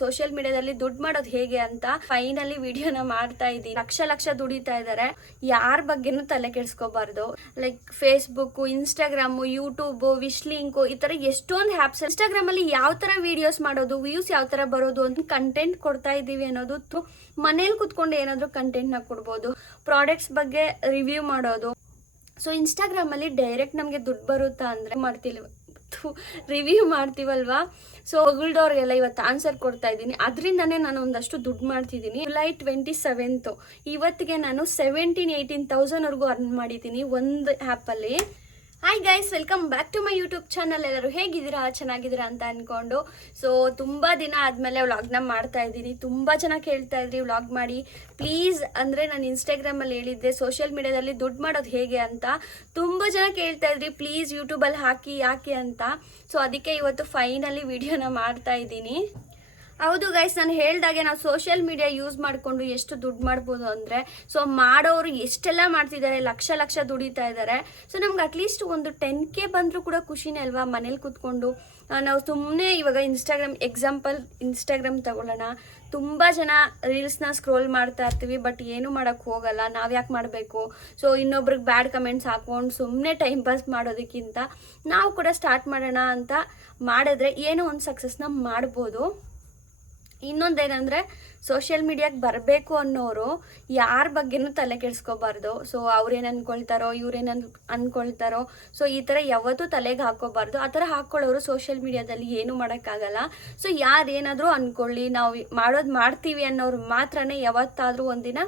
Social ಮೀಡಿಯಾದಲ್ಲಿ ದುಡ್ಡು ಮಾಡೋದು ಹೇಗೆ ಅಂತ ಫೈನಲಿ ವಿಡಿಯೋನ ಮಾಡ್ತಾ ಇದ್ದೀನಿ. ಲಕ್ಷ ಲಕ್ಷ ದುಡಿತಾ ಇದ್ದಾರೆ ಯಾರ ಬಗ್ಗೆನೂ ತಲೆ ಕೆಡಿಸ್ಕೋಬಾರ್ದು. Like Facebook Instagram YouTube Wishlink ಈ ತರ ಎಷ್ಟೊಂದು ಆ್ಯಪ್ಸ್ ಇನ್ಸ್ಟಾಗ್ರಾಮ್ ಅಲ್ಲಿ ಯಾವ ತರ ವಿಡಿಯೋಸ್ ಮಾಡೋದು ವ್ಯೂಸ್ ಯಾವ ತರ ಬರೋದು ಅಂತ ಕಂಟೆಂಟ್ ಕೊಡ್ತಾ ಇದ್ದೀವಿ ಅನ್ನೋದು ಮನೇಲಿ ಕುತ್ಕೊಂಡು ಏನಾದರೂ ಕಂಟೆಂಟ್ನ ಕೊಡ್ಬೋದು. ಪ್ರಾಡಕ್ಟ್ಸ್ ಬಗ್ಗೆ ರಿವ್ಯೂ ಮಾಡೋದು. ಸೊ ಇನ್ಸ್ಟಾಗ್ರಾಮಲ್ಲಿ ಡೈರೆಕ್ಟ್ ನಮಗೆ ದುಡ್ಡು ಬರುತ್ತಾ ಅಂದರೆ ಮಾಡ್ತಿಲ್ಲ ರಿವ್ಯೂ ಮಾಡ್ತೀವಲ್ವಾ? ಸೊ ಹೊಗಳ್ದವ್ರಿಗೆಲ್ಲ ಇವತ್ತು ಆನ್ಸರ್ ಕೊಡ್ತಾ ಇದ್ದೀನಿ. ಅದರಿಂದನೇ ನಾನು ಒಂದಷ್ಟು ದುಡ್ಡು ಮಾಡ್ತಿದ್ದೀನಿ. ಜುಲೈ ಟ್ವೆಂಟಿ ಸೆವೆಂತು ಇವತ್ತಿಗೆ ನಾನು ಸೆವೆಂಟೀನ್ ಏಯ್ಟೀನ್ ತೌಸಂಡ್ವರೆಗೂ ಅರ್ನ್ ಮಾಡಿದ್ದೀನಿ. ಒಂದು ಆ್ಯಪಲ್ಲಿ hi guys welcome back to my YouTube channel ಎಲ್ಲರೂ ಹೇಗಿದ್ದೀರಾ? ಚೆನ್ನಾಗಿದ್ದೀರಾ ಅಂತ ಅಂದ್ಕೊಂಡು ಸೊ ತುಂಬ ದಿನ ಆದಮೇಲೆ ವ್ಲಾಗ್ನ ಮಾಡ್ತಾ ಇದ್ದೀನಿ. ತುಂಬ ಜನ ಕೇಳ್ತಾ ಇದ್ರಿ ವ್ಲಾಗ್ ಮಾಡಿ. ಪ್ಲೀಸ್ ಅಂದರೆ ನಾನು ಇನ್ಸ್ಟಾಗ್ರಾಮಲ್ಲಿ ಹೇಳಿದ್ದೆ ಸೋಷಿಯಲ್ ಮೀಡಿಯಾದಲ್ಲಿ ದುಡ್ಡು ಮಾಡೋದು ಹೇಗೆ ಅಂತ. ತುಂಬ ಜನ ಕೇಳ್ತಾ ಇದ್ರಿ ಪ್ಲೀಸ್ ಯೂಟ್ಯೂಬಲ್ಲಿ ಹಾಕಿ ಯಾಕೆ ಅಂತ. ಸೊ ಅದಕ್ಕೆ ಇವತ್ತು ಫೈನಲಿ ವಿಡಿಯೋನ ಮಾಡ್ತಾ ಇದ್ದೀನಿ. ಹೌದು ಗೈಸ್ ನಾನು ಹೇಳ್ದಾಗೆ ನಾವು ಸೋಷಿಯಲ್ ಮೀಡಿಯಾ ಯೂಸ್ ಮಾಡಿಕೊಂಡು ಎಷ್ಟು ದುಡ್ಡು ಮಾಡ್ಬೋದು ಅಂದರೆ ಸೊ ಮಾಡೋರು ಎಷ್ಟೆಲ್ಲ ಮಾಡ್ತಿದ್ದಾರೆ, ಲಕ್ಷ ಲಕ್ಷ ದುಡಿತಾ ಇದ್ದಾರೆ. ಸೊ ನಮ್ಗೆ ಅಟ್ಲೀಸ್ಟ್ ಒಂದು ಟೆನ್ ಕೆ ಬಂದರೂ ಕೂಡ ಖುಷಿನೇ ಅಲ್ವಾ ಮನೇಲಿ ಕೂತ್ಕೊಂಡು? ನಾವು ಸುಮ್ಮನೆ ಇವಾಗ ಇನ್ಸ್ಟಾಗ್ರಾಮ್ ಎಕ್ಸಾಂಪಲ್ ಇನ್ಸ್ಟಾಗ್ರಾಮ್ ತಗೊಳ್ಳೋಣ. ತುಂಬ ಜನ ರೀಲ್ಸ್ನ ಸ್ಕ್ರೋಲ್ ಮಾಡ್ತಾ ಇರ್ತೀವಿ ಬಟ್ ಏನು ಮಾಡೋಕ್ಕೆ ಹೋಗಲ್ಲ. ನಾವು ಯಾಕೆ ಮಾಡಬೇಕು? ಸೊ ಇನ್ನೊಬ್ರಿಗೆ ಬ್ಯಾಡ್ ಕಮೆಂಟ್ಸ್ ಹಾಕೊಂಡು ಸುಮ್ಮನೆ ಟೈಮ್ ಪಾಸ್ ಮಾಡೋದಕ್ಕಿಂತ ನಾವು ಕೂಡ ಸ್ಟಾರ್ಟ್ ಮಾಡೋಣ ಅಂತ ಮಾಡಿದ್ರೆ ಏನೋ ಒಂದು ಸಕ್ಸಸ್ನ ಮಾಡ್ಬೋದು. ಇನ್ನೊಂದೇನಂದ್ರೆ ಸೋಷಿಯಲ್ ಮೀಡಿಯಾಗೆ ಬರಬೇಕು ಅನ್ನೋರು ಯಾರ ಬಗ್ಗೆನೂ ತಲೆ ಕೆಡಿಸ್ಕೋಬಾರ್ದು. ಸೊ ಅವ್ರೇನು ಅನ್ಕೊಳ್ತಾರೋ ಇವ್ರೇನು ಅನ್, ಅನ್ಕೊಳ್ತಾರೋ ಸೊ ಈ ಥರ ಯಾವತ್ತೂ ತಲೆಗೆ ಹಾಕೋಬಾರ್ದು ಆ ಥರ ಹಾಕ್ಕೊಳ್ಳೋರು ಸೋಷಿಯಲ್ ಮೀಡಿಯಾದಲ್ಲಿ ಏನೂ ಮಾಡೋಕ್ಕಾಗಲ್ಲ. ಸೊ ಯಾರೇನಾದರೂ ಅಂದ್ಕೊಳ್ಳಿ ನಾವು ಮಾಡೋದು ಮಾಡ್ತೀವಿ ಅನ್ನೋರು ಮಾತ್ರನೇ ಯಾವತ್ತಾದರೂ ಒಂದಿನ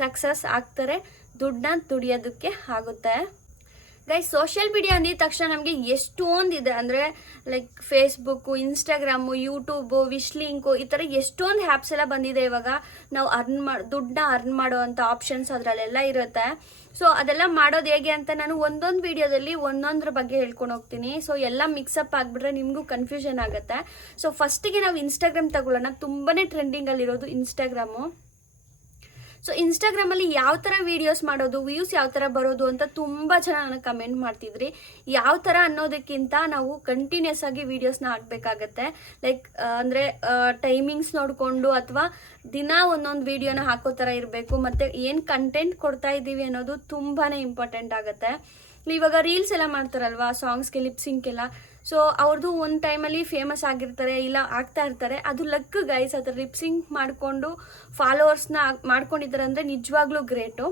ಸಕ್ಸಸ್ ಆಗ್ತಾರೆ, ದುಡ್ಡನ್ನ ದುಡಿಯೋದಕ್ಕೆ ಆಗುತ್ತೆ. ಗೈಸ್ ಸೋಷಿಯಲ್ ಮೀಡಿಯಾ ಅಂದಿದ ತಕ್ಷಣ ನಮಗೆ ಎಷ್ಟೊಂದು ಇದೆ. ಅಂದರೆ like Facebook Instagram YouTube Wishlink ಈ ಥರ ಎಷ್ಟೊಂದು ಆ್ಯಪ್ಸ್ ಎಲ್ಲ ಬಂದಿದೆ ಇವಾಗ. ನಾವು ಅರ್ನ್ ಮಾಡಿ ದುಡ್ಡನ್ನ ಅರ್ನ್ ಮಾಡೋವಂಥ ಆಪ್ಷನ್ಸ್ ಅದರಲ್ಲೆಲ್ಲ ಇರುತ್ತೆ. ಸೊ ಅದೆಲ್ಲ ಮಾಡೋದು ಹೇಗೆ ಅಂತ ನಾನು ಒಂದೊಂದು ವಿಡಿಯೋದಲ್ಲಿ ಒಂದೊಂದ್ರ ಬಗ್ಗೆ ಹೇಳ್ಕೊಂಡು ಹೋಗ್ತೀನಿ. ಸೊ ಎಲ್ಲ ಮಿಕ್ಸಪ್ ಆಗಿಬಿಟ್ರೆ ನಿಮಗೂ ಕನ್ಫ್ಯೂಷನ್ ಆಗುತ್ತೆ. ಸೊ ಫಸ್ಟಿಗೆ ನಾವು ಇನ್ಸ್ಟಾಗ್ರಾಮ್ ತಗೊಳ್ಳೋಣ. ತುಂಬಾ ಟ್ರೆಂಡಿಂಗಲ್ಲಿರೋದು ಇನ್ಸ್ಟಾಗ್ರಾಮು ಸೊ ಇನ್ಸ್ಟಾಗ್ರಾಮಲ್ಲಿ ಯಾವ ಥರ ವೀಡಿಯೋಸ್ ಮಾಡೋದು ವ್ಯೂಸ್ ಯಾವ ಥರ ಬರೋದು ಅಂತ ತುಂಬ ಜನ ನನಗೆ ಕಮೆಂಟ್ ಮಾಡ್ತಿದ್ರಿ. ಯಾವ ಥರ ಅನ್ನೋದಕ್ಕಿಂತ ನಾವು ಕಂಟಿನ್ಯೂಸ್ ಆಗಿ ವೀಡಿಯೋಸ್ನ ಹಾಕಬೇಕಾಗತ್ತೆ. ಲೈಕ್ ಅಂದರೆ ಟೈಮಿಂಗ್ಸ್ ನೋಡಿಕೊಂಡು ಅಥವಾ ದಿನ ಒಂದೊಂದು ವೀಡಿಯೋನ ಹಾಕೋ ಥರ ಇರಬೇಕು, ಮತ್ತು ಏನು ಕಂಟೆಂಟ್ ಕೊಡ್ತಾ ಇದ್ದೀವಿ ಅನ್ನೋದು ತುಂಬಾ ಇಂಪಾರ್ಟೆಂಟ್ ಆಗುತ್ತೆ. ಇವಾಗ ರೀಲ್ಸ್ ಎಲ್ಲ ಮಾಡ್ತಾರಲ್ವಾ ಸಾಂಗ್ಸ್ಗೆ ಲಿಪ್ಸಿಂಕ್ ಎಲ್ಲ. ಸೊ ಅವ್ರದ್ದು ಒಂದು ಟೈಮಲ್ಲಿ ಫೇಮಸ್ ಆಗಿರ್ತಾರೆ, ಇಲ್ಲ ಆಗ್ತಾ ಇರ್ತಾರೆ. ಅದು ಲಕ್ ಗೈಸ್ ಅದ್ರ ಲಿಪ್ಸಿಂಗ್ ಮಾಡಿಕೊಂಡು ಫಾಲೋವರ್ಸ್ನ ಮಾಡ್ಕೊಂಡಿದ್ದಾರೆ ಅಂದರೆ ನಿಜವಾಗ್ಲೂ ಗ್ರೇಟು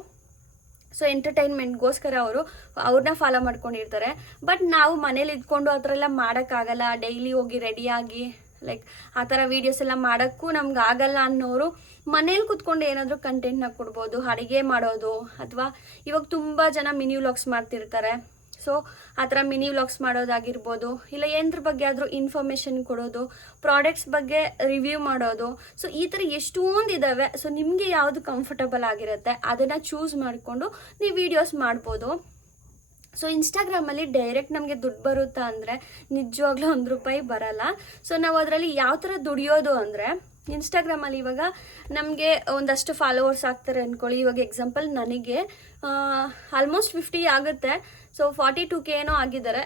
ಸೊ ಎಂಟರ್ಟೈನ್ಮೆಂಟ್ಗೋಸ್ಕರ ಅವರು ಅವ್ರನ್ನ ಫಾಲೋ ಮಾಡ್ಕೊಂಡಿರ್ತಾರೆ. ಬಟ್ ನಾವು ಮನೇಲಿ ಇದ್ಕೊಂಡು ಆ ಥರ ಎಲ್ಲ ಮಾಡೋಕ್ಕಾಗಲ್ಲ ಡೈಲಿ ಹೋಗಿ ರೆಡಿಯಾಗಿ ಲೈಕ್ ಆ ಥರ ವೀಡಿಯೋಸ್ ಎಲ್ಲ ಮಾಡೋಕ್ಕೂ ನಮ್ಗೆ ಆಗಲ್ಲ ಅನ್ನೋರು ಮನೇಲಿ ಕುತ್ಕೊಂಡು ಏನಾದರೂ ಕಂಟೆಂಟ್ನ ಕೊಡ್ಬೋದು, ಅಡುಗೆ ಮಾಡೋದು, ಅಥವಾ ಇವಾಗ ತುಂಬ ಜನ ಮಿನಿ ವ್ಲಾಗ್ಸ್ ಮಾಡ್ತಿರ್ತಾರೆ. ಸೊ ಆ ಥರ ಮಿನಿ ವ್ಲಾಗ್ಸ್ ಮಾಡೋದಾಗಿರ್ಬೋದು, ಇಲ್ಲ ಏನ್ರ ಬಗ್ಗೆ ಆದರೂ ಇನ್ಫಾರ್ಮೇಷನ್ ಕೊಡೋದು ಪ್ರಾಡಕ್ಟ್ಸ್ ಬಗ್ಗೆ ರಿವ್ಯೂ ಮಾಡೋದು ಸೊ ಈ ಥರ ಎಷ್ಟೊಂದು ಇದ್ದಾವೆ ಸೊ ನಿಮಗೆ ಯಾವುದು ಕಂಫರ್ಟಬಲ್ ಆಗಿರುತ್ತೆ, ಅದನ್ನು ಚೂಸ್ ಮಾಡಿಕೊಂಡು ನೀವು ವೀಡಿಯೋಸ್ ಮಾಡ್ಬೋದು. ಸೊ ಇನ್ಸ್ಟಾಗ್ರಾಮಲ್ಲಿ ಡೈರೆಕ್ಟ್ ನಮಗೆ ದುಡ್ಡು ಬರುತ್ತಾ ಅಂದರೆ ನಿಜವಾಗ್ಲೂ ಒಂದು ರೂಪಾಯಿ ಬರಲ್ಲ. ಸೊ ನಾವು ಅದರಲ್ಲಿ ಯಾವ ಥರ ದುಡಿಯೋದು ಅಂದರೆ ಇನ್ಸ್ಟಾಗ್ರಾಮಲ್ಲಿ ಇವಾಗ ನಮಗೆ ಒಂದಷ್ಟು ಫಾಲೋವರ್ಸ್ ಆಗ್ತಾರೆ ಅಂದ್ಕೊಳ್ಳಿ ಇವಾಗ ಎಕ್ಸಾಂಪಲ್ ನನಗೆ ಆಲ್ಮೋಸ್ಟ್ ಫಿಫ್ಟಿ ಆಗುತ್ತೆ. ಸೊ ಫಾರ್ಟಿ ಟು ಕೆ ಏನೋ ಆಗಿದ್ದಾರೆ.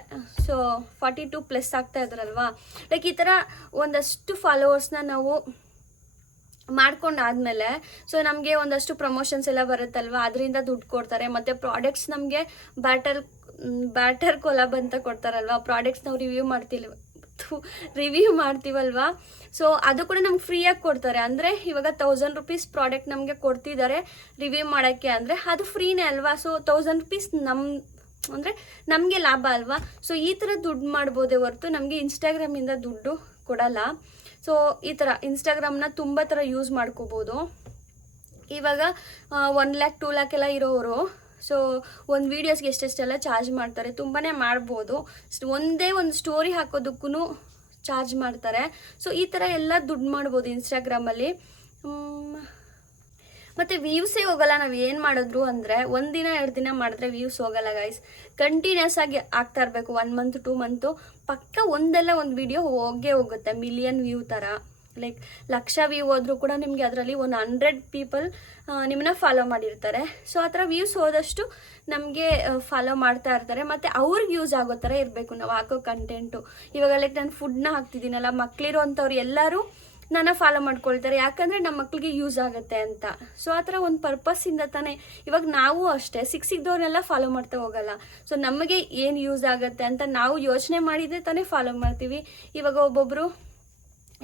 ಸೊ ಫಾರ್ಟಿ ಟು ಪ್ಲಸ್ ಆಗ್ತಾ ಇದ್ರಲ್ವಾ? ಲೈಕ್ ಈ ಥರ ಒಂದಷ್ಟು ಫಾಲೋವರ್ಸ್ನ ನಾವು ಮಾಡ್ಕೊಂಡಾದ್ಮೇಲೆ ಸೊ ನಮಗೆ ಒಂದಷ್ಟು ಪ್ರಮೋಷನ್ಸ್ ಎಲ್ಲ ಬರುತ್ತಲ್ವ? ಅದರಿಂದ ದುಡ್ಡು ಕೊಡ್ತಾರೆ. ಮತ್ತು ಪ್ರಾಡಕ್ಟ್ಸ್ ನಮಗೆ ಬ್ಯಾಟರ್ ಬ್ಯಾಟರ್ ಕೊಲಾಬ್ ಅಂತ ಕೊಡ್ತಾರಲ್ವ? ಪ್ರಾಡಕ್ಟ್ಸ್ ನಾವು ರಿವ್ಯೂ ಮಾಡ್ತಿಲ್ವ ರಿವ್ಯೂ ಮಾಡ್ತೀವಲ್ವಾ? ಸೊ ಅದು ಕೂಡ ನಮ್ಗೆ ಫ್ರೀಯಾಗಿ ಕೊಡ್ತಾರೆ. ಅಂದರೆ ಇವಾಗ ತೌಸಂಡ್ ರುಪೀಸ್ ಪ್ರಾಡಕ್ಟ್ ನಮಗೆ ಕೊಡ್ತಿದ್ದಾರೆ ರಿವ್ಯೂ ಮಾಡೋಕ್ಕೆ ಅಂದರೆ ಅದು ಫ್ರೀನೇ ಅಲ್ವಾ? ಸೊ ತೌಸಂಡ್ ರುಪೀಸ್ ನಮ್ಮ ಅಂದರೆ ನಮಗೆ ಲಾಭ ಅಲ್ವಾ? ಸೊ ಈ ಥರ ದುಡ್ಡು ಮಾಡ್ಬೋದೇ ಹೊರತು ನಮಗೆ ಇನ್ಸ್ಟಾಗ್ರಾಮಿಂದ ದುಡ್ಡು ಕೊಡಲ್ಲ. ಸೊ ಈ ಥರ ಇನ್ಸ್ಟಾಗ್ರಾಮ್ನ ತುಂಬ ಥರ ಯೂಸ್ ಮಾಡ್ಕೋಬೋದು. ಇವಾಗ ಒನ್ ಲ್ಯಾಕ್ ಟೂ ಲ್ಯಾಕ್ ಎಲ್ಲ ಇರೋರು ಸೊ ಒಂದು ವೀಡಿಯೋಸ್ಗೆ ಎಷ್ಟೆಷ್ಟೆಲ್ಲ ಚಾರ್ಜ್ ಮಾಡ್ತಾರೆ ತುಂಬಾ ಮಾಡ್ಬೋದು. ಒಂದೇ ಒಂದು ಸ್ಟೋರಿ ಹಾಕೋದಕ್ಕೂ ಚಾರ್ಜ್ ಮಾಡ್ತಾರೆ. ಸೊ ಈ ಥರ ಎಲ್ಲ ದುಡ್ಡು ಮಾಡ್ಬೋದು ಇನ್ಸ್ಟಾಗ್ರಾಮಲ್ಲಿ ಮತ್ತು ವ್ಯೂಸೇ ಹೋಗಲ್ಲ, ನಾವು ಏನು ಮಾಡಿದ್ರು ಅಂದರೆ ಒಂದಿನ ಎರಡು ದಿನ ಮಾಡಿದ್ರೆ ವ್ಯೂಸ್ ಹೋಗಲ್ಲ ಗೈಸ್ ಕಂಟಿನ್ಯೂಸ್ ಆಗಿ ಆಗ್ತಾ ಇರಬೇಕು ಒನ್ ಮಂತ್ ಟೂ ಮಂತು ಪಕ್ಕ ಒಂದಲ್ಲ ಒಂದು ವಿಡಿಯೋ ಹೋಗೇ ಹೋಗುತ್ತೆ ಮಿಲಿಯನ್ ವ್ಯೂ ಥರ ಲೈಕ್ ಲಕ್ಷ ವ್ಯೂ ಹೋದ್ರೂ ಕೂಡ ನಿಮಗೆ ಅದರಲ್ಲಿ ಒಂದು ಹಂಡ್ರೆಡ್ ಪೀಪಲ್ ನಿಮ್ಮನ್ನ ಫಾಲೋ ಮಾಡಿರ್ತಾರೆ. ಸೊ ಆ ಥರ ವ್ಯೂಸ್ ಹೋದಷ್ಟು ನಮಗೆ ಫಾಲೋ ಮಾಡ್ತಾ ಇರ್ತಾರೆ. ಮತ್ತು ಅವ್ರಿಗೆ ಯೂಸ್ ಆಗೋ ಥರ ಇರಬೇಕು. ನಾವು ಹಾಕೋ ಕಂಟೆಂಟು ಇವಾಗ ಲೈಕ್ ನಾನು ಫುಡ್ನ ಹಾಕ್ತಿದ್ದೀನಲ್ಲ ಮಕ್ಕಳಿರೋ ಅಂಥವ್ರು ಎಲ್ಲರೂ ನನ್ನ ಫಾಲೋ ಮಾಡ್ಕೊಳ್ತಾರೆ. ಯಾಕಂದರೆ ನಮ್ಮ ಮಕ್ಳಿಗೆ ಯೂಸ್ ಆಗುತ್ತೆ ಅಂತ. ಸೊ ಆ ಥರ ಒಂದು ಪರ್ಪಸ್ಸಿಂದ ತಾನೇ ಇವಾಗ ನಾವು ಅಷ್ಟೇ ಸಿಕ್ಸ್ ಸಿಕ್ದವ್ರನ್ನೆಲ್ಲ ಫಾಲೋ ಮಾಡ್ತಾ ಹೋಗಲ್ಲ. ಸೊ ನಮಗೆ ಏನು ಯೂಸ್ ಆಗುತ್ತೆ ಅಂತ ನಾವು ಯೋಚನೆ ಮಾಡಿದರೆ ತಾನೇ ಫಾಲೋ ಮಾಡ್ತೀವಿ. ಇವಾಗ ಒಬ್ಬೊಬ್ಬರು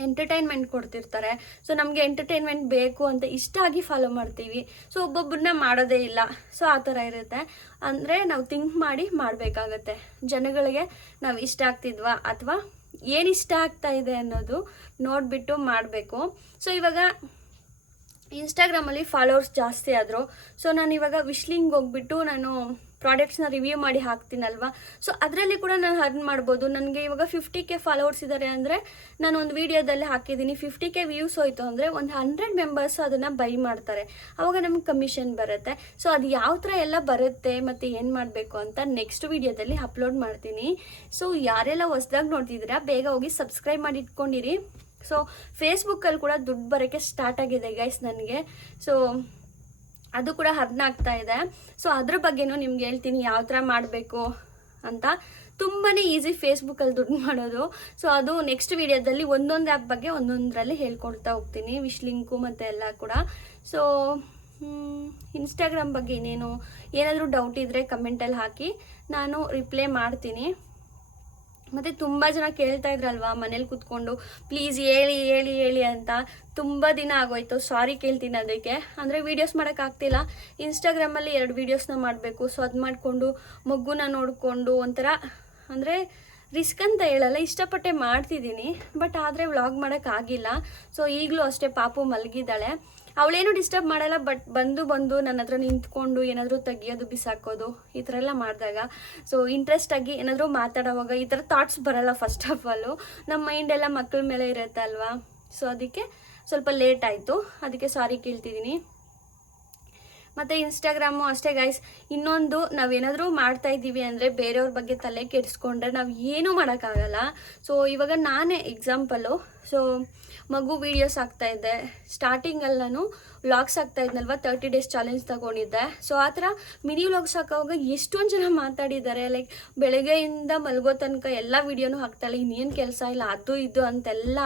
ಎಂಟರ್ಟೈನ್ಮೆಂಟ್ ಕೊಡ್ತಿರ್ತಾರೆ. ಸೊ ನಮಗೆ ಎಂಟರ್ಟೈನ್ಮೆಂಟ್ ಬೇಕು ಅಂತ ಇಷ್ಟ ಆಗಿ ಫಾಲೋ ಮಾಡ್ತೀವಿ. ಸೊ ಒಬ್ಬೊಬ್ಬರನ್ನ ಮಾಡೋದೇ ಇಲ್ಲ. ಸೊ ಆ ಥರ ಇರುತ್ತೆ. ಅಂದರೆ ನಾವು ಥಿಂಕ್ ಮಾಡಿ ಮಾಡಬೇಕಾಗತ್ತೆ. ಜನಗಳಿಗೆ ನಾವು ಇಷ್ಟ ಆಗ್ತಿದ್ವಾ? ಅಥವಾ ಏನು ಇಷ್ಟ ಆಗ್ತಾ ಇದೆ ಅನ್ನೋದು ನೋಡಿಬಿಟ್ಟು ಮಾಡಬೇಕು. ಸೊ ಇವಾಗ ಇನ್ಸ್ಟಾಗ್ರಾಮಲ್ಲಿ ಫಾಲೋವರ್ಸ್ ಜಾಸ್ತಿ ಆದರು. ಸೊ ನಾನು ಇವಾಗ ವಿಶ್ಲಿಂಗ್ ಹೋಗ್ಬಿಟ್ಟು ನಾನು ಪ್ರಾಡಕ್ಟ್ಸ್ನ ರಿವ್ಯೂ ಮಾಡಿ ಹಾಕ್ತೀನಲ್ವಾ? ಸೊ ಅದರಲ್ಲಿ ಕೂಡ ನಾನು ಅರ್ನ್ ಮಾಡ್ಬೋದು. ನನಗೆ ಇವಾಗ ಫಿಫ್ಟಿ ಕೆ ಫಾಲೋವರ್ಸ್ ಇದ್ದಾರೆ ಅಂದರೆ ನಾನು ಒಂದು ವಿಡಿಯೋದಲ್ಲಿ ಹಾಕಿದ್ದೀನಿ ಫಿಫ್ಟಿ ಕೆ ವ್ಯೂಸ್ ಹೋಯ್ತು ಅಂದರೆ ಒಂದು ಹಂಡ್ರೆಡ್ ಮೆಂಬರ್ಸ್ ಅದನ್ನು ಬೈ ಮಾಡ್ತಾರೆ. ಅವಾಗ ನಮ್ಗೆ ಕಮಿಷನ್ ಬರುತ್ತೆ. ಸೊ ಅದು ಯಾವ ಥರ ಎಲ್ಲ ಬರುತ್ತೆ ಮತ್ತು ಏನು ಮಾಡಬೇಕು ಅಂತ ನೆಕ್ಸ್ಟ್ ವಿಡಿಯೋದಲ್ಲಿ ಅಪ್ಲೋಡ್ ಮಾಡ್ತೀನಿ. ಸೊ ಯಾರೆಲ್ಲ ಹೊಸ್ದಾಗಿ ನೋಡ್ತಿದ್ದೀರಾ, ಬೇಗ ಹೋಗಿ ಸಬ್ಸ್ಕ್ರೈಬ್ ಮಾಡಿ ಇಟ್ಕೊಂಡಿರಿ. ಸೊ ಫೇಸ್ಬುಕ್ಕಲ್ಲಿ ಕೂಡ ದುಡ್ಡು ಬರೋಕ್ಕೆ ಸ್ಟಾರ್ಟ್ ಆಗಿದೆ ಗೈಸ್ ನನಗೆ. ಸೊ ಅದು ಕೂಡ ಹರ್ನ್ ಆಗ್ತಾ ಇದೆ. ಸೊ ಅದ್ರ ಬಗ್ಗೆನೂ ನಿಮ್ಗೆ ಹೇಳ್ತೀನಿ ಯಾವ ಥರ ಮಾಡಬೇಕು ಅಂತ. ತುಂಬಾ ಈಸಿ ಫೇಸ್ಬುಕ್ಕಲ್ಲಿ ದುಡ್ಡು ಮಾಡೋದು. ಸೊ ಅದು ನೆಕ್ಸ್ಟ್ ವಿಡಿಯೋದಲ್ಲಿ ಒಂದೊಂದು ಆ್ಯಪ್ ಬಗ್ಗೆ ಒಂದೊಂದರಲ್ಲಿ ಹೇಳ್ಕೊಡ್ತಾ ಹೋಗ್ತೀನಿ. ವಿಶ್ ಲಿಂಕು ಮತ್ತು ಎಲ್ಲ ಕೂಡ. ಸೊ ಇನ್ಸ್ಟಾಗ್ರಾಮ್ ಬಗ್ಗೆ ಇನ್ನೇನು ಏನಾದರೂ ಡೌಟ್ ಇದ್ದರೆ ಕಮೆಂಟಲ್ಲಿ ಹಾಕಿ. ನಾನು ರಿಪ್ಲೈ ಮಾಡ್ತೀನಿ. ಮತ್ತು ತುಂಬ ಜನ ಕೇಳ್ತಾ ಇದ್ರಲ್ವಾ ಮನೇಲಿ ಕೂತ್ಕೊಂಡು ಪ್ಲೀಸ್ ಹೇಳಿ ಹೇಳಿ ಹೇಳಿ ಅಂತ. ತುಂಬ ದಿನ ಆಗೋಯ್ತು. ಸಾರಿ ಕೇಳ್ತೀನಿ ಅದಕ್ಕೆ. ಅಂದರೆ ವೀಡಿಯೋಸ್ ಮಾಡೋಕ್ಕಾಗ್ತಿಲ್ಲ ಇನ್ಸ್ಟಾಗ್ರಾಮಲ್ಲಿ ಎರಡು ವೀಡಿಯೋಸ್ನ ಮಾಡಬೇಕು. ಸೊ ಅದು ಮಾಡಿಕೊಂಡು ಮಗುನ ನೋಡಿಕೊಂಡು ಒಂಥರ, ಅಂದರೆ ರಿಸ್ಕ್ ಅಂತ ಹೇಳಲ್ಲ, ಇಷ್ಟಪಟ್ಟೆ ಮಾಡ್ತಿದ್ದೀನಿ. ಬಟ್ ಆದರೆ ವ್ಲಾಗ್ ಮಾಡೋಕ್ಕಾಗಿಲ್ಲ ಸೊ ಈಗಲೂ ಅಷ್ಟೇ ಪಾಪು ಮಲಗಿದ್ದಾಳೆ. ಅವಳೇನು ಡಿಸ್ಟರ್ಬ್ ಮಾಡಲ್ಲ ಬಟ್ ಬಂದು ಬಂದು ನನ್ನ ಹತ್ರ ನಿಂತ್ಕೊಂಡು ಏನಾದರೂ ತೆಗಿಯೋದು, ಬಿಸಾಕೋದು, ಈ ಥರ ಎಲ್ಲ ಮಾಡಿದಾಗ ಸೊ ಇಂಟ್ರೆಸ್ಟಾಗಿ ಏನಾದರೂ ಮಾತಾಡೋವಾಗ ಈ ಥರ ಥಾಟ್ಸ್ ಬರಲ್ಲ ಫಸ್ಟ್ ಆಫ್ ಆಲು ನಮ್ಮ ಮೈಂಡ್ ಎಲ್ಲ ಮಕ್ಕಳ ಮೇಲೆ ಇರುತ್ತೆ ಅಲ್ವಾ? ಸೊ ಅದಕ್ಕೆ ಸ್ವಲ್ಪ ಲೇಟ್ ಆಯಿತು. ಅದಕ್ಕೆ ಸಾರಿ ಕೇಳ್ತಿದ್ದೀನಿ. ಮತ್ತು ಇನ್ಸ್ಟಾಗ್ರಾಮು ಅಷ್ಟೇ ಗೈಸ್ ಇನ್ನೊಂದು, ನಾವೇನಾದರೂ ಮಾಡ್ತಾ ಇದ್ದೀವಿ ಅಂದರೆ ಬೇರೆಯವ್ರ ಬಗ್ಗೆ ತಲೆ ಕೆಡಿಸ್ಕೊಂಡ್ರೆ ನಾವು ಏನೂ ಮಾಡೋಕ್ಕಾಗಲ್ಲ. ಸೊ ಇವಾಗ ನಾನೇ ಎಕ್ಸಾಂಪಲು ಸೊ ಮಗು ವೀಡಿಯೋಸ್ ಆಗ್ತಾ ಇದ್ದೆ. ಸ್ಟಾರ್ಟಿಂಗಲ್ಲಿ ನಾನು ವ್ಲಾಗ್ಸ್ ಆಗ್ತಾ ಇದ್ನಲ್ವ ತರ್ಟಿ ಡೇಸ್ ಚಾಲೆಂಜ್ ತಗೊಂಡಿದ್ದೆ. ಸೊ ಆ ಥರ ಮಿನಿ ವ್ಲಾಗ್ಸ್ ಹಾಕೋವಾಗ ಎಷ್ಟೊಂದು ಜನ ಮಾತಾಡಿದ್ದಾರೆ. ಲೈಕ್ ಬೆಳಗ್ಗೆಯಿಂದ ಮಲಗೋ ತನಕ ಎಲ್ಲ ವೀಡಿಯೋನೂ ಹಾಕ್ತಾಳೆ ಇನ್ನೇನು ಕೆಲಸ ಇಲ್ಲ, ಅದು ಇದು ಅಂತೆಲ್ಲ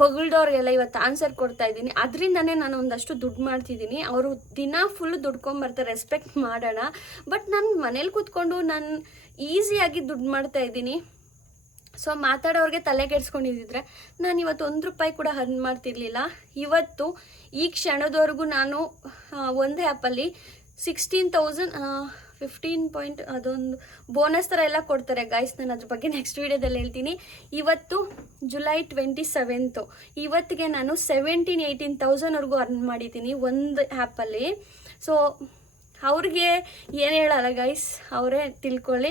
ಬಗಳ್ದವ್ರಿಗೆಲ್ಲ ಇವತ್ತು ಆನ್ಸರ್ ಕೊಡ್ತಾ ಇದ್ದೀನಿ. ಅದರಿಂದನೇ ನಾನು ಒಂದಷ್ಟು ದುಡ್ಡು ಮಾಡ್ತಿದ್ದೀನಿ. ಅವರು ದಿನ ಫುಲ್ ದುಡ್ಕೊಂಬರ್ತಾರೆ ರೆಸ್ಪೆಕ್ಟ್ ಮಾಡೋಣ. ಬಟ್ ನಾನು ಮನೇಲಿ ಕೂತ್ಕೊಂಡು ನಾನು ಈಸಿಯಾಗಿ ದುಡ್ಡು ಮಾಡ್ತಾ ಇದ್ದೀನಿ. ಸೊ ಮಾತಾಡೋರಿಗೆ ತಲೆ ಕೆಡ್ಸ್ಕೊಂಡಿದ್ದಿದ್ರೆ ನಾನು ಇವತ್ತು ಒಂದು ರೂಪಾಯಿ ಕೂಡ ಹರ್ನ್ ಮಾಡ್ತಿರ್ಲಿಲ್ಲ. ಇವತ್ತು ಈ ಕ್ಷಣದವರೆಗೂ ನಾನು ಒಂದೇ ಆ್ಯಪಲ್ಲಿ ಸಿಕ್ಸ್ಟೀನ್ ತೌಸಂಡ್ ಫಿಫ್ಟೀನ್ ಪಾಯಿಂಟ್ ಅದೊಂದು ಬೋನಸ್ ಥರ ಎಲ್ಲ ಕೊಡ್ತಾರೆ ಗಾಯ್ಸ್ ನಾನು ಅದ್ರ ಬಗ್ಗೆ ನೆಕ್ಸ್ಟ್ ವೀಡಿಯೋದಲ್ಲಿ ಹೇಳ್ತೀನಿ. ಇವತ್ತು ಜುಲೈ ಟ್ವೆಂಟಿ ಸೆವೆಂತು ಇವತ್ತಿಗೆ ನಾನು ಸೆವೆಂಟೀನ್ ಏಯ್ಟೀನ್ ತೌಸಂಡ್ವರೆಗೂ ಅರ್ನ್ ಮಾಡಿದ್ದೀನಿ ಒಂದು ಆ್ಯಪಲ್ಲಿ ಸೊ ಅವ್ರಿಗೆ ಏನು ಹೇಳಲ್ಲ ಗೈಸ್ ಅವರೇ ತಿಳ್ಕೊಳ್ಳಿ.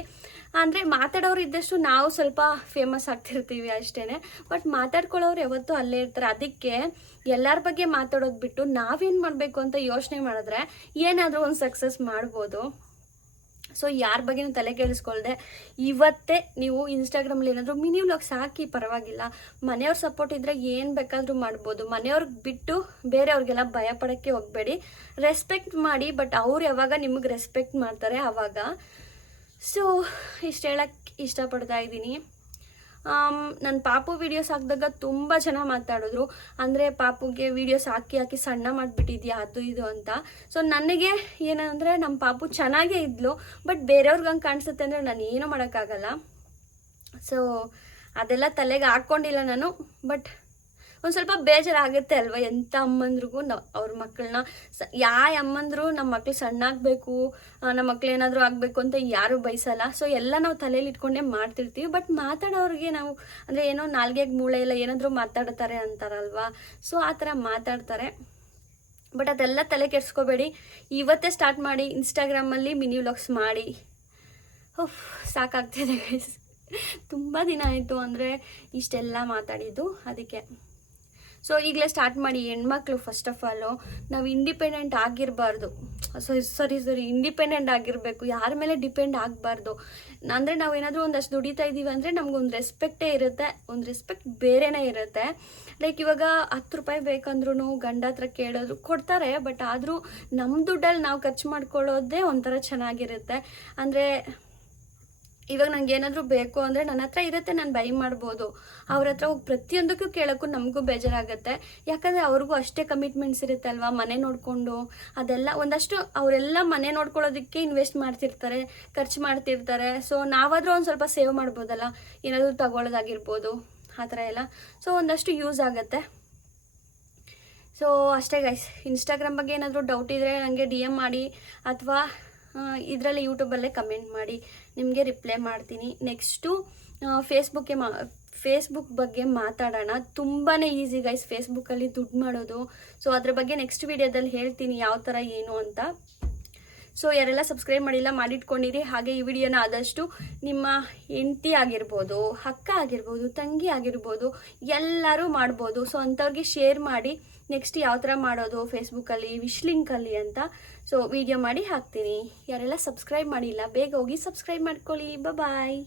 ಅಂದರೆ ಮಾತಾಡೋರು ಇದ್ದಷ್ಟು ನಾವು ಸ್ವಲ್ಪ ಫೇಮಸ್ ಆಗ್ತಿರ್ತೀವಿ ಅಷ್ಟೇ ಬಟ್ ಮಾತಾಡ್ಕೊಳ್ಳೋರು ಯಾವತ್ತೂ ಅಲ್ಲೇ ಇರ್ತಾರೆ. ಅದಕ್ಕೆ ಎಲ್ಲರ ಬಗ್ಗೆ ಮಾತಾಡೋದು ಬಿಟ್ಟು ನಾವೇನು ಮಾಡಬೇಕು ಅಂತ ಯೋಚನೆ ಮಾಡಿದ್ರೆ ಏನಾದರೂ ಒಂದು ಸಕ್ಸಸ್ ಮಾಡ್ಬೋದು. ಸೊ ಯಾರ ಬಗ್ಗೆನೂ ತಲೆ ಕೇಳಿಸ್ಕೊಳ್ದೆ ಇವತ್ತೇ ನೀವು ಇನ್ಸ್ಟಾಗ್ರಾಮಲ್ಲಿ ಏನಾದರೂ ಮಿನಿ ವ್ಲಾಗ್ಸ್ ಹಾಕಿ ಪರವಾಗಿಲ್ಲ. ಮನೆಯವ್ರ ಸಪೋರ್ಟ್ ಇದ್ದರೆ ಏನು ಬೇಕಾದರೂ ಮಾಡ್ಬೋದು. ಮನೆಯವ್ರಿಗೆ ಬಿಟ್ಟು ಬೇರೆಯವ್ರಿಗೆಲ್ಲ ಭಯ ಪಡೋಕ್ಕೆ ಹೋಗಬೇಡಿ. ರೆಸ್ಪೆಕ್ಟ್ ಮಾಡಿ ಬಟ್ ಅವ್ರು ಯಾವಾಗ ನಿಮಗೆ ರೆಸ್ಪೆಕ್ಟ್ ಮಾಡ್ತಾರೆ ಆವಾಗ ಸೊ ಇಷ್ಟು ಹೇಳಕ್ಕೆ ಇಷ್ಟಪಡ್ತಾ ಇದ್ದೀನಿ. ನನ್ನ ಪಾಪು ವೀಡಿಯೋಸ್ ಹಾಕಿದಾಗ ತುಂಬ ಜನ ಮಾತಾಡಿದ್ರು. ಅಂದರೆ ಪಾಪುಗೆ ವೀಡಿಯೋಸ್ ಹಾಕಿ ಹಾಕಿ ಸಣ್ಣ ಮಾಡಿಬಿಟ್ಟಿದ್ಯಾ, ಅದು ಇದು ಅಂತ. ಸೊ ನನಗೆ ಏನಂದರೆ ನಮ್ಮ ಪಾಪು ಚೆನ್ನಾಗೇ ಇದ್ಲು ಬಟ್ ಬೇರೆಯವ್ರಿಗೆ ಹಂಗೆ ಕಾಣಿಸುತ್ತೆ ಅಂದರೆ ನಾನು ಏನೂ ಮಾಡೋಕ್ಕಾಗಲ್ಲ. ಸೊ ಅದೆಲ್ಲ ತಲೆಗೆ ಹಾಕ್ಕೊಂಡಿಲ್ಲ ನಾನು ಬಟ್ ಒಂದು ಸ್ವಲ್ಪ ಬೇಜಾರಾಗುತ್ತೆ ಅಲ್ವಾ ಎಂಥ ಅಮ್ಮಂದ್ರಿಗೂ ನಾವು ಅವ್ರ ಮಕ್ಕಳನ್ನ ಸ ಯಾವ ಅಮ್ಮಂದ್ರು ನಮ್ಮ ಮಕ್ಳು ಸಣ್ಣ ಆಗಬೇಕು ನಮ್ಮ ಮಕ್ಳು ಏನಾದರೂ ಆಗಬೇಕು ಅಂತ ಯಾರೂ ಬಯಸಲ್ಲ. ಸೊ ಎಲ್ಲ ನಾವು ತಲೆಯಲ್ಲಿ ಇಟ್ಕೊಂಡೇ ಮಾಡ್ತಿರ್ತೀವಿ. ಬಟ್ ಮಾತಾಡೋರಿಗೆ ನಾವು ಅಂದರೆ ಏನೋ ನಾಲ್ಗೆಗೆ ಮೂಳೆ ಇಲ್ಲ, ಏನಾದರೂ ಮಾತಾಡ್ತಾರೆ ಅಂತಾರಲ್ವಾ? ಸೊ ಆ ಥರ ಮಾತಾಡ್ತಾರೆ. ಬಟ್ ಅದೆಲ್ಲ ತಲೆ ಕೆಡಿಸ್ಕೋಬೇಡಿ. ಇವತ್ತೇ ಸ್ಟಾರ್ಟ್ ಮಾಡಿ ಇನ್ಸ್ಟಾಗ್ರಾಮಲ್ಲಿ ಮಿನಿ ವ್ಲಾಗ್ಸ್ ಮಾಡಿ. ಉಫ್, ಸಾಕಾಗ್ತಿದೆ ಗೈಸ್ ತುಂಬ ದಿನ ಆಯಿತು ಅಂದರೆ ಇಷ್ಟೆಲ್ಲ ಮಾತಾಡಿದ್ದು. ಅದಕ್ಕೆ. ಸೊ ಈಗಲೇ ಸ್ಟಾರ್ಟ್ ಮಾಡಿ ಹೆಣ್ಮಕ್ಳು ಫಸ್ಟ್ ಆಫ್ ಆಲು ನಾವು ಇಂಡಿಪೆಂಡೆಂಟ್ ಆಗಿರಬಾರ್ದು. ಸೊ ಸರಿ ಸರಿ ಇಂಡಿಪೆಂಡೆಂಟ್ ಆಗಿರಬೇಕು. ಯಾರ ಮೇಲೆ ಡಿಪೆಂಡ್ ಆಗಬಾರ್ದು. ಅಂದರೆ ನಾವು ಏನಾದರೂ ಒಂದಷ್ಟು ದುಡಿತಾ ಇದ್ದೀವಿ ಅಂದರೆ ನಮ್ಗೊಂದು ರೆಸ್ಪೆಕ್ಟೇ ಇರುತ್ತೆ, ಒಂದು ರೆಸ್ಪೆಕ್ಟ್ ಬೇರೆನೇ ಇರುತ್ತೆ. ಲೈಕ್ ಇವಾಗ ಹತ್ತು ರೂಪಾಯಿ ಬೇಕಂದ್ರೂ ಗಂಡ ಹತ್ರ ಕೇಳೋದು ಕೊಡ್ತಾರೆ ಬಟ್ ಆದರೂ ನಮ್ಮ ದುಡ್ಡಲ್ಲಿ ನಾವು ಖರ್ಚು ಮಾಡ್ಕೊಳ್ಳೋದೇ ಒಂಥರ ಚೆನ್ನಾಗಿರುತ್ತೆ. ಅಂದರೆ ಇವಾಗ ನಂಗೆ ಏನಾದರೂ ಬೇಕು ಅಂದರೆ ನನ್ನ ಹತ್ರ ಇರುತ್ತೆ, ನಾನು ಬೈ ಮಾಡ್ಬೋದು. ಅವ್ರ ಹತ್ರ ಹೋಗಿ ಪ್ರತಿಯೊಂದಕ್ಕೂ ಕೇಳೋಕ್ಕೂ ನಮಗೂ ಬೇಜಾರಾಗುತ್ತೆ. ಯಾಕಂದರೆ ಅವ್ರಿಗೂ ಅಷ್ಟೇ ಕಮಿಟ್ಮೆಂಟ್ಸ್ ಇರುತ್ತೆ ಅಲ್ವಾ ಮನೆ ನೋಡಿಕೊಂಡು ಅದೆಲ್ಲ ಒಂದಷ್ಟು ಅವರೆಲ್ಲ ಮನೆ ನೋಡ್ಕೊಳ್ಳೋದಕ್ಕೆ ಇನ್ವೆಸ್ಟ್ ಮಾಡ್ತಿರ್ತಾರೆ, ಖರ್ಚು ಮಾಡ್ತಿರ್ತಾರೆ. ಸೊ ನಾವಾದರೂ ಒಂದು ಸ್ವಲ್ಪ ಸೇವ್ ಮಾಡ್ಬೋದಲ್ಲ? ಏನಾದರೂ ತಗೊಳ್ಳೋದಾಗಿರ್ಬೋದು, ಆ ಥರ ಎಲ್ಲ. ಸೊ ಒಂದಷ್ಟು ಯೂಸ್ ಆಗುತ್ತೆ. ಸೊ ಅಷ್ಟೇ ಗೈಸ್ ಇನ್ಸ್ಟಾಗ್ರಾಮ್ ಬಗ್ಗೆ ಏನಾದರೂ ಡೌಟ್ ಇದ್ದರೆ ನನಗೆ ಡಿ ಎಂ ಮಾಡಿ, ಅಥವಾ ಇದರಲ್ಲಿ ಯೂಟ್ಯೂಬಲ್ಲೇ ಕಮೆಂಟ್ ಮಾಡಿ, ನಿಮಗೆ ರಿಪ್ಲೈ ಮಾಡ್ತೀನಿ. ನೆಕ್ಸ್ಟು ಫೇಸ್ಬುಕ್ಗೆ ಮಾ ಫೇಸ್ಬುಕ್ ಬಗ್ಗೆ ಮಾತಾಡೋಣ. ತುಂಬಾ ಈಸಿ ಗೈಸ್ ಫೇಸ್ಬುಕ್ಕಲ್ಲಿ ದುಡ್ಡು ಮಾಡೋದು. ಸೊ ಅದ್ರ ಬಗ್ಗೆ ನೆಕ್ಸ್ಟ್ ವಿಡಿಯೋದಲ್ಲಿ ಹೇಳ್ತೀನಿ ಯಾವ ಥರ ಏನು ಅಂತ. ಸೊ ಯಾರೆಲ್ಲ ಸಬ್ಸ್ಕ್ರೈಬ್ ಮಾಡಿಲ್ಲ, ಮಾಡಿಟ್ಕೊಂಡಿರಿ. ಹಾಗೆ ಈ ವಿಡಿಯೋನ ಆದಷ್ಟು ನಿಮ್ಮ ಹೆಂಡತಿ ಆಗಿರ್ಬೋದು, ಅಕ್ಕ ಆಗಿರ್ಬೋದು, ತಂಗಿ ಆಗಿರ್ಬೋದು, ಎಲ್ಲರೂ ಮಾಡ್ಬೋದು. ಸೊ ಅಂಥವ್ರಿಗೆ ಶೇರ್ ಮಾಡಿ ನೆಕ್ಸ್ಟ್ ಯಾವ ಥರ ಮಾಡೋದು ಫೇಸ್ಬುಕ್ಕಲ್ಲಿ ವಿಶ್ಲಿಂಕಲ್ಲಿ ಅಂತ. ಸೊ ವಿಡಿಯೋ ಮಾಡಿ ಹಾಕ್ತೀನಿ. ಯಾರೆಲ್ಲ ಸಬ್ಸ್ಕ್ರೈಬ್ ಮಾಡಿಲ್ಲ ಬೇಗ ಹೋಗಿ ಸಬ್ಸ್ಕ್ರೈಬ್ ಮಾಡ್ಕೊಳ್ಳಿ. ಬಾಯ್